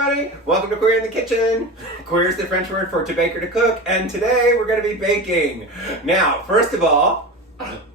everybody! Welcome to Queer in the Kitchen! Queer is the French word for to bake or to cook, and today we're going to be baking. Now, first of all,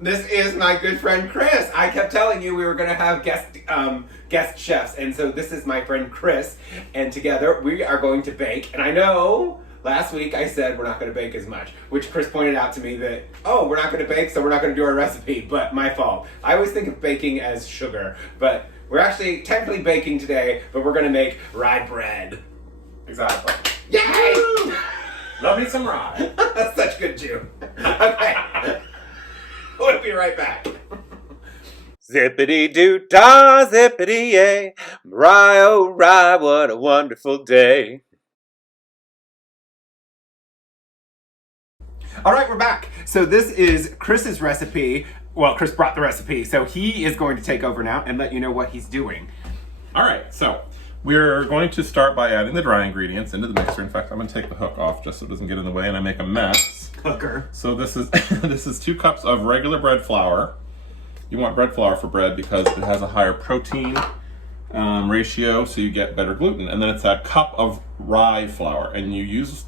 this is my good friend Chris. I kept telling you we were going to have guest chefs, and so this is my friend Chris, and together we are going to bake. And I know last week I said we're not going to bake as much, which Chris pointed out to me that, oh, we're not going to bake, so we're not going to do our recipe, but my fault. I always think of baking as sugar, but we're actually technically baking today, but we're going to make rye bread. Exactly. Yay! Love me some rye. That's such good Jew. Okay. We'll be right back. Zippity-doo-dah, zippity-yay. Rye, oh rye, what a wonderful day. All right, we're back. So this is Chris's recipe. Well, Chris brought the recipe, so he is going to take over now and let you know what he's doing. All right, so we're going to start by adding the dry ingredients into the mixer. In fact, I'm going to take the hook off just so it doesn't get in the way and I make a mess. Hooker. So this is this is 2 cups of regular bread flour. You want bread flour for bread because it has a higher protein ratio, so you get better gluten. And then it's a cup of rye flour, and you use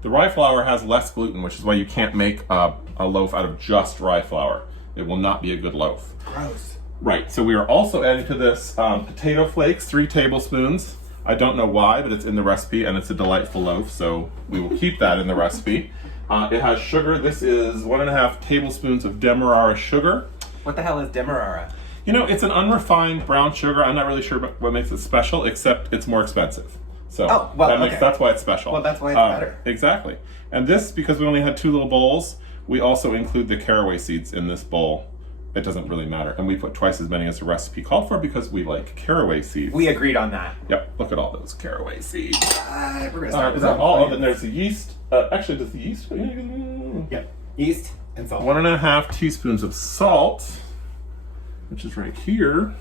the rye flour has less gluten, which is why you can't make a loaf out of just rye flour. It will not be a good loaf. Gross. Right, so we are also adding to this potato flakes, 3 tablespoons. I don't know why, but it's in the recipe and it's a delightful loaf, so we will keep that in the recipe. It has sugar. This is 1.5 tablespoons of demerara sugar. What the hell is demerara? You know, it's an unrefined brown sugar. I'm not really sure what makes it special, except it's more expensive. So that's why it's special. Well, that's why it's better. Exactly. And this, because we only had 2 little bowls, we also include the caraway seeds in this bowl. It doesn't really matter. And we put twice as many as the recipe called for because we like caraway seeds. We agreed on that. Yep, look at all those caraway seeds. We're gonna start Is that all? Then there's the yeast. Actually, does the yeast? Yep, yeast and salt. 1.5 teaspoons of salt, which is right here.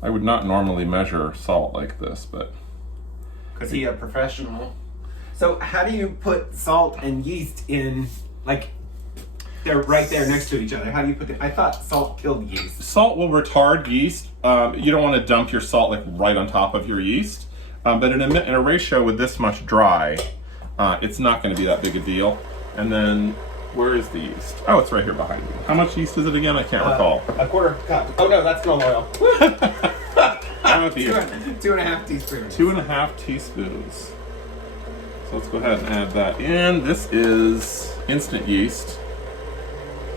I would not normally measure salt like this, but... Because he's a professional. So how do you put salt and yeast in, like, they're right there next to each other. How do you put them? I thought salt killed yeast. Salt will retard yeast. You don't want to dump your salt like right on top of your yeast. But in a ratio with this much dry, it's not going to be that big a deal. And then, where is the yeast? Oh, it's right here behind me. How much yeast is it again? I can't recall. 1/4 cup. Oh no, that's canola oil. 2.5 teaspoons. 2.5 teaspoons. So let's go ahead and add that in. This is instant yeast.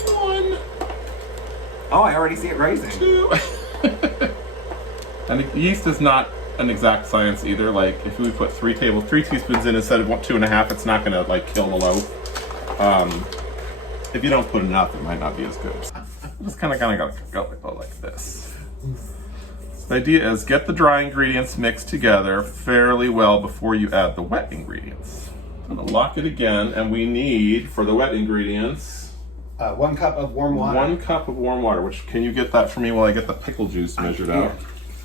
1. Oh, I already see it rising. 2. And the yeast is not an exact science either. Like if we put 3 teaspoons in instead of 2.5, it's not gonna like kill the loaf. If you don't put enough, it might not be as good. Just kind of go like this. The idea is get the dry ingredients mixed together fairly well before you add the wet ingredients. I'm gonna lock it again, and we need for the wet ingredients 1 cup of warm water. 1 cup of warm water. Which can you get that for me while I get the pickle juice measured out?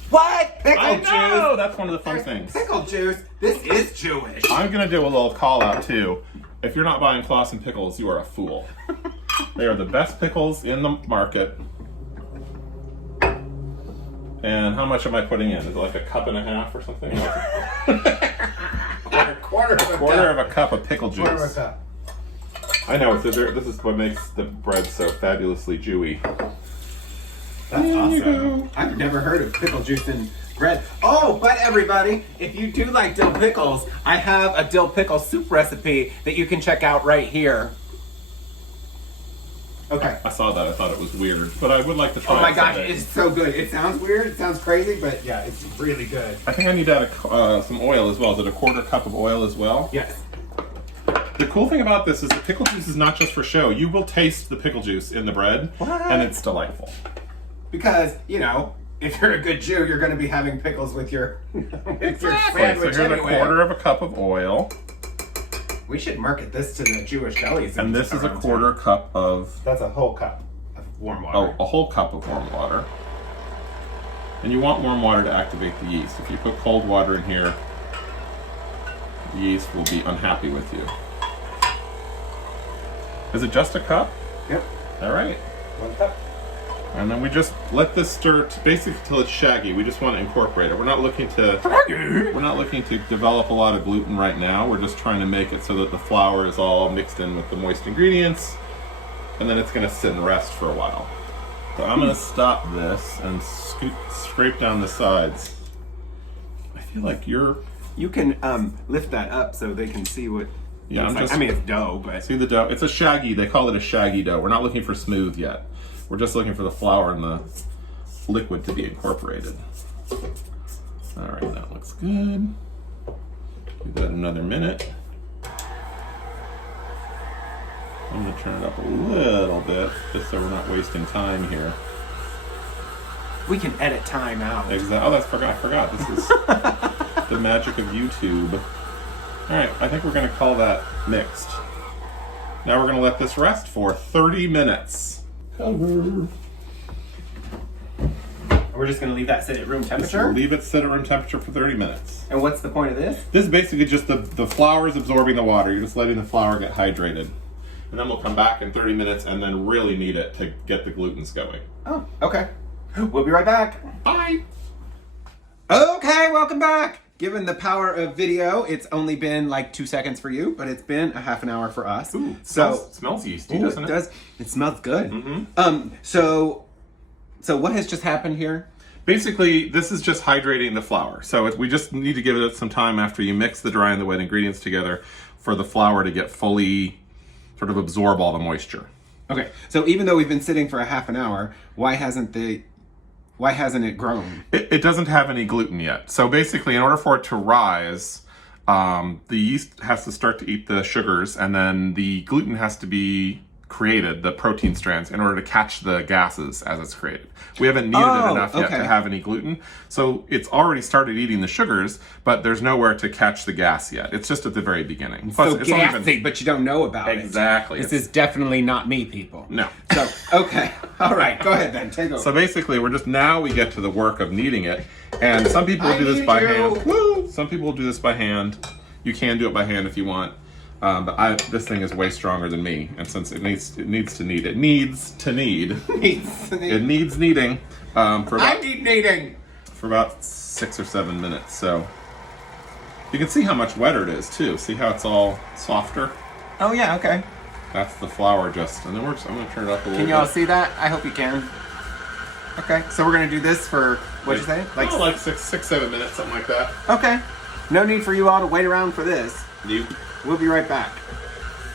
What? Pickle juice? I know! That's one of the fun things. Pickle juice? This is Jewish. I'm gonna do a little call out too. If you're not buying Clausen pickles, you are a fool. They are the best pickles in the market. And how much am I putting in? Is it like 1.5 cups or something? quarter of a cup of pickle juice. Quarter of a cup. I know, this is what makes the bread so fabulously Jewy. That's awesome. I've never heard of pickle juice in bread. Oh, but everybody, if you do like dill pickles, I have a dill pickle soup recipe that you can check out right here. Okay. I saw that. I thought it was weird, but I would like to try it. Oh my gosh, someday. it's so good. It sounds weird, it sounds crazy, but yeah, it's really good. I think I need to add some oil as well. Is it 1/4 cup of oil as well? Yes. The cool thing about this is the pickle juice is not just for show. You will taste the pickle juice in the bread, and it's delightful. Because, you know, if you're a good Jew, you're going to be having pickles with your, with your So sandwich here's anyway. 1/4 cup of oil. We should market this to the Jewish delis. And this is 1/4 cup of... That's a whole cup of warm water. Oh, a whole cup of warm water. And you want warm water to activate the yeast. If you put cold water in here, the yeast will be unhappy with you. Is it just a cup? Yep. All right. 1 cup. And then we just let this stir basically till it's shaggy. We just want to incorporate it. We're not looking to develop a lot of gluten right now. We're just trying to make it so that the flour is all mixed in with the moist ingredients, and then it's going to sit and rest for a while. So I'm going to stop this and scrape down the sides. I feel like you can lift that up so they can see what. Yeah, I mean, it's dough, but see the dough. It's a shaggy. They call it a shaggy dough. We're not looking for smooth yet. We're just looking for the flour and the liquid to be incorporated. All right, that looks good. Do that another minute. I'm gonna turn it up a little bit, just so we're not wasting time here. We can edit time out. Exactly. Oh, I forgot. This is the magic of YouTube. All right, I think we're gonna call that mixed. Now we're gonna let this rest for 30 minutes. Cover. We're just going to leave that sit at room temperature? Leave it sit at room temperature for 30 minutes. And what's the point of this? This is basically just the flour is absorbing the water. You're just letting the flour get hydrated. And then we'll come back in 30 minutes and then really knead it to get the glutens going. Oh, okay. We'll be right back. Bye. Okay, welcome back. Given the power of video, it's only been like 2 seconds for you, but it's been a half an hour for us. Ooh, smells yeasty, doesn't it? It does. It smells good. Mm-hmm. So what has just happened here? Basically, this is just hydrating the flour. So we just need to give it some time after you mix the dry and the wet ingredients together for the flour to get fully sort of absorb all the moisture. Okay, so even though we've been sitting for a half an hour, why hasn't it grown? It doesn't have any gluten yet. So basically, in order for it to rise, the yeast has to start to eat the sugars, and then the gluten has to be created, the protein strands, in order to catch the gases as it's created. We haven't kneaded it enough yet to have any gluten. So it's already started eating the sugars, but there's nowhere to catch the gas yet. It's just at the very beginning. Plus, so it's gassy, but you don't know about it. Exactly. This is definitely not me, people. No. So, okay. All right, go ahead then, take over. So basically, we get to the work of kneading it. And some people will do this by hand. Woo! Some people will do this by hand. You can do it by hand if you want. But this thing is way stronger than me, and since it needs to knead. It needs kneading. I need kneading for about 6 or 7 minutes. So you can see how much wetter it is too. See how it's all softer? Oh yeah, okay. That's the flour and then I'm going to turn it up a little bit. Can y'all see that? I hope you can. Okay, so we're going to do this for, what'd you say? Like 6, 7 minutes, something like that. Okay. No need for you all to wait around for this. Nope. We'll be right back.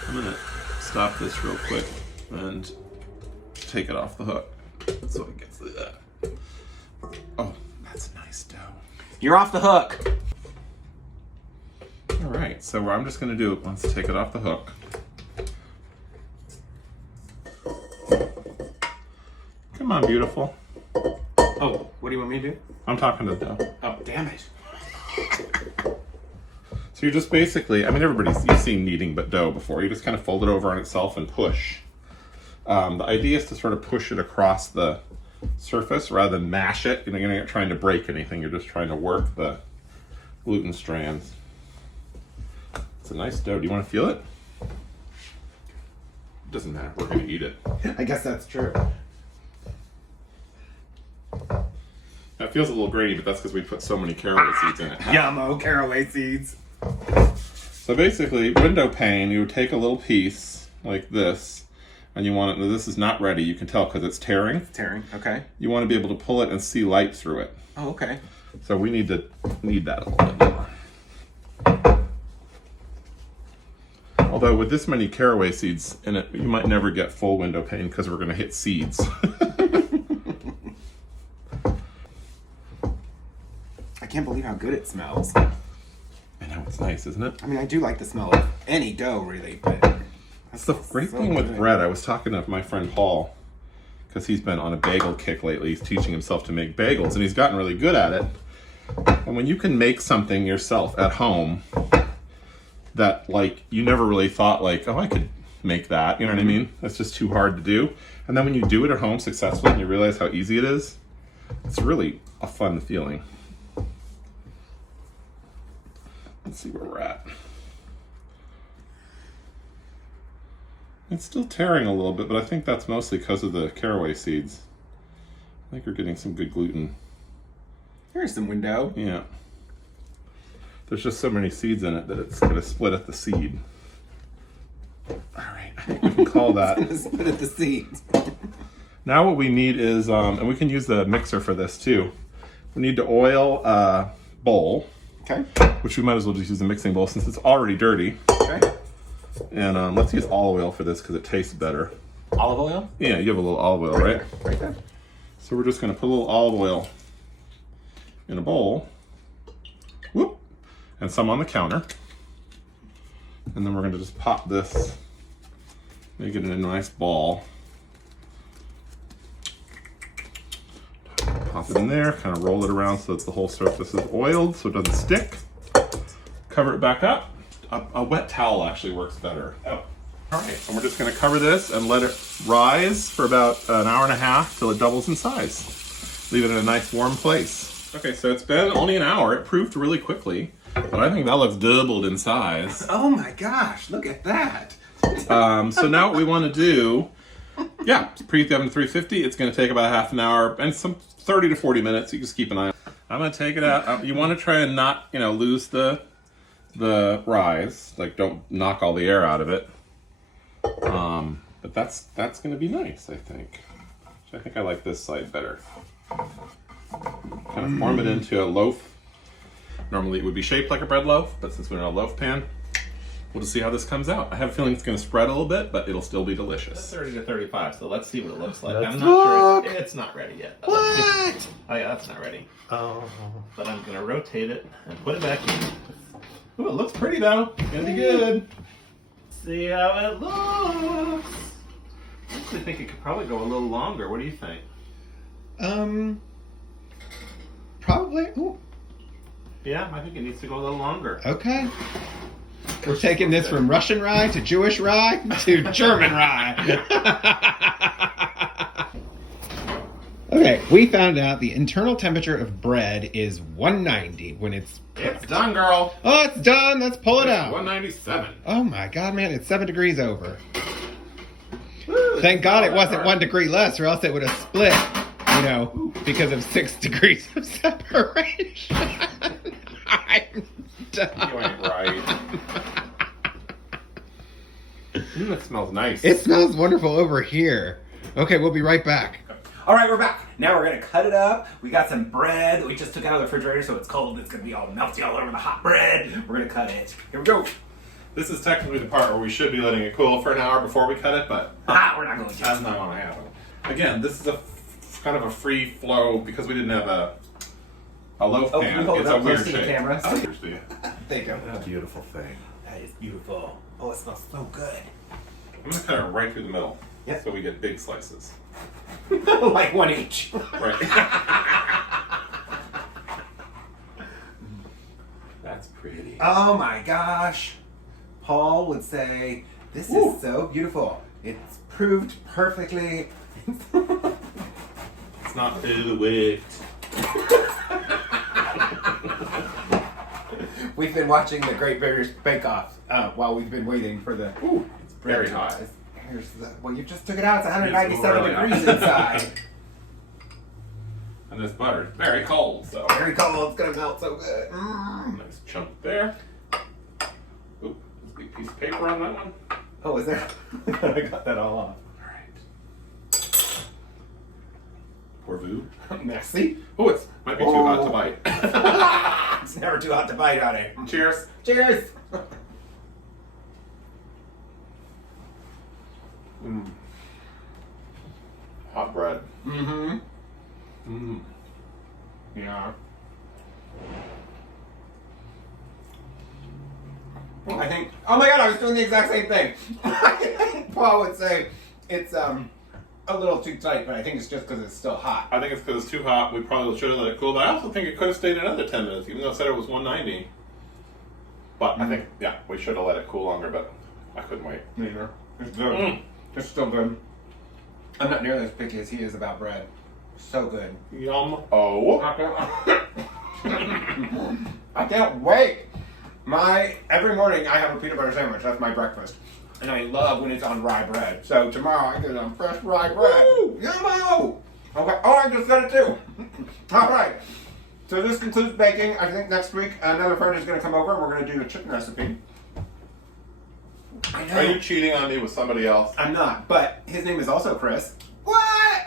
I'm going to stop this real quick and take it off the hook so it gets through that. Oh, that's nice dough. You're off the hook. All right, so what I'm just going to do, let's take it off the hook. Come on, beautiful. Oh, what do you want me to do? I'm talking to dough. Oh, damn it. So you're just basically, you've seen kneading but dough before. You just kind of fold it over on itself and push. The idea is to sort of push it across the surface rather than mash it. You're not trying to break anything. You're just trying to work the gluten strands. It's a nice dough. Do you want to feel it? It doesn't matter. We're going to eat it. I guess that's true. It feels a little grainy, but that's because we put so many caraway seeds in it. Yummo, caraway seeds. So basically, window pane, you would take a little piece like this, and you want it, this is not ready, you can tell because it's tearing. It's tearing, okay. You want to be able to pull it and see light through it. Oh, okay. So we need to knead that a little bit more. Although with this many caraway seeds in it, you might never get full window pane because we're going to hit seeds. I can't believe how good it smells. I know, it's nice, isn't it? I mean, I do like the smell of any dough, really, but... That's the great thing with bread. I was talking to my friend Paul, because he's been on a bagel kick lately. He's teaching himself to make bagels, and he's gotten really good at it. And when you can make something yourself at home that, like, you never really thought, like, oh, I could make that, you know what I mean? That's just too hard to do. And then when you do it at home successfully and you realize how easy it is, it's really a fun feeling. Let's see where we're at. It's still tearing a little bit, but I think that's mostly because of the caraway seeds. I think we're getting some good gluten. Here's some window. Yeah. There's just so many seeds in it that it's going to split at the seed. All right, I think we can call that. Split at the seeds. Now what we need is, and we can use the mixer for this too. We need to oil a bowl. Okay. Which we might as well just use a mixing bowl since it's already dirty. Okay. And let's use olive oil for this because it tastes better. Olive oil? Yeah, you have a little olive oil, right? Right there. So we're just going to put a little olive oil in a bowl. Whoop. And some on the counter. And then we're going to just pop this, make it in a nice ball. Pop it in there, kind of roll it around so that the whole surface is oiled so it doesn't stick. Cover it back up. A wet towel actually works better. Oh. All right, and we're just going to cover this and let it rise for about an hour and a half till it doubles in size. Leave it in a nice warm place. Okay, so it's been only an hour. It proved really quickly, but I think that looks doubled in size. Oh my gosh, look at that. So now what we want to do, preheat the oven to 350. It's going to take about half an hour and some 30 to 40 minutes. You just keep an eye on it. I'm going to take it out. You want to try and not, lose the rise. Like, don't knock all the air out of it. But that's going to be nice, I think. So I think I like this side better. Kind of form it into a loaf. Normally it would be shaped like a bread loaf, but since we're in a loaf pan, we'll just see how this comes out. I have a feeling it's going to spread a little bit, but it'll still be delicious. 30 to 35, so let's see what it looks like. I'm not sure. It's not ready yet. What? Oh yeah, that's not ready. Oh. But I'm going to rotate it and put it back in. Ooh, it looks pretty though. It's going to be good. See how it looks. I actually think it could probably go a little longer. What do you think? Probably. Ooh. Yeah, I think it needs to go a little longer. Okay. We're taking this from Russian rye to Jewish rye to German rye. Okay, we found out the internal temperature of bread is 190 when it's... It's done, girl. Oh, it's done. Let's pull it out. 197. Oh my God, man, it's 7 degrees over. Woo, Thank God it wasn't 1 degree less, or else it would have split, because of 6 degrees of separation. I'm done. You ain't right. It smells nice. It smells wonderful over here. Okay, we'll be right back. All right, we're back. Now we're going to cut it up. We got some bread that we just took out of the refrigerator, so it's cold. It's going to be all melty all over the hot bread. We're going to cut it. Here we go. This is technically the part where we should be letting it cool for an hour before we cut it, but we're not going to. That's not going to happen. Again, this is kind of a free flow because we didn't have a loaf pan. Can you hold it's it a up weird close to the shape. camera? Oh, here's the- There you go. What a beautiful thing. That is beautiful. Oh, it smells so good. I'm going to cut it right through the middle. Yep. So we get big slices. Like 1 each. Right. That's pretty. Oh my gosh. Paul would say, this is so beautiful. It's proved perfectly. It's not perfect. We've been watching the Great British Bake Off while we've been waiting for the... Ooh, it's very hot. Here's the... Well, you just took it out. It's 197 degrees inside. And this butter is very cold, so. Very cold. It's going to melt so good. Mm. Nice chunk there. Oop, there's a big piece of paper on that one. Oh, is there? I got that all off. Alright. Pour vous. Merci. Oh, it might be too hot to bite. It's never too hot to bite, honey. Cheers. Cheers. Hot bread. Mm-hmm. Yeah. I think... Oh my God, I was doing the exact same thing. Paul would say it's a little too tight, but I think it's just because it's still hot. I think it's because it's too hot. We probably should have let it cool, but I also think it could have stayed another 10 minutes, even though it said it was 190. But I think, we should have let it cool longer, but I couldn't wait. Neither. It's good. It's still good. I'm not nearly as picky as he is about bread. So good. Yum. Oh. I can't wait. Every morning I have a peanut butter sandwich. That's my breakfast. And I love when it's on rye bread. So tomorrow I get it on fresh rye bread. Yummo! Okay. Oh, I just said it too. All right. So this concludes baking. I think next week another friend is going to come over and we're going to do a chicken recipe. I know. Are you cheating on me with somebody else? I'm not, but his name is also Chris. What?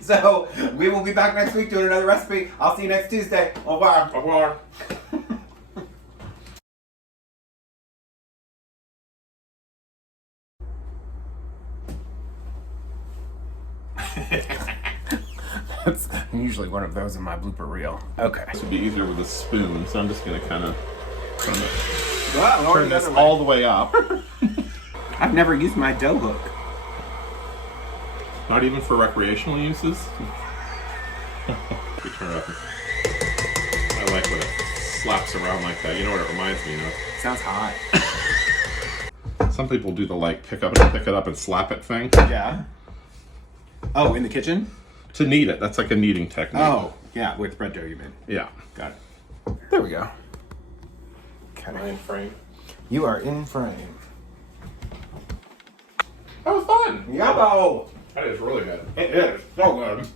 So we will be back next week doing another recipe. I'll see you next Tuesday. Au revoir. Au revoir. That's usually one of those in my blooper reel. Okay. This would be easier with a spoon, so I'm just going to kind of Turn this all the way up. I've never used my dough hook. Not even for recreational uses. We turn it up. I like when it slaps around like that. You know what it reminds me of? Sounds hot. Some people do the like pick it up and slap it thing. Yeah. Oh, in the kitchen? To knead it. That's like a kneading technique. Oh, yeah, with bread dough you mean. Yeah. Got it. There we go. Am I in frame? You are in frame. That was fun. Yummo! That is really good. It is so good.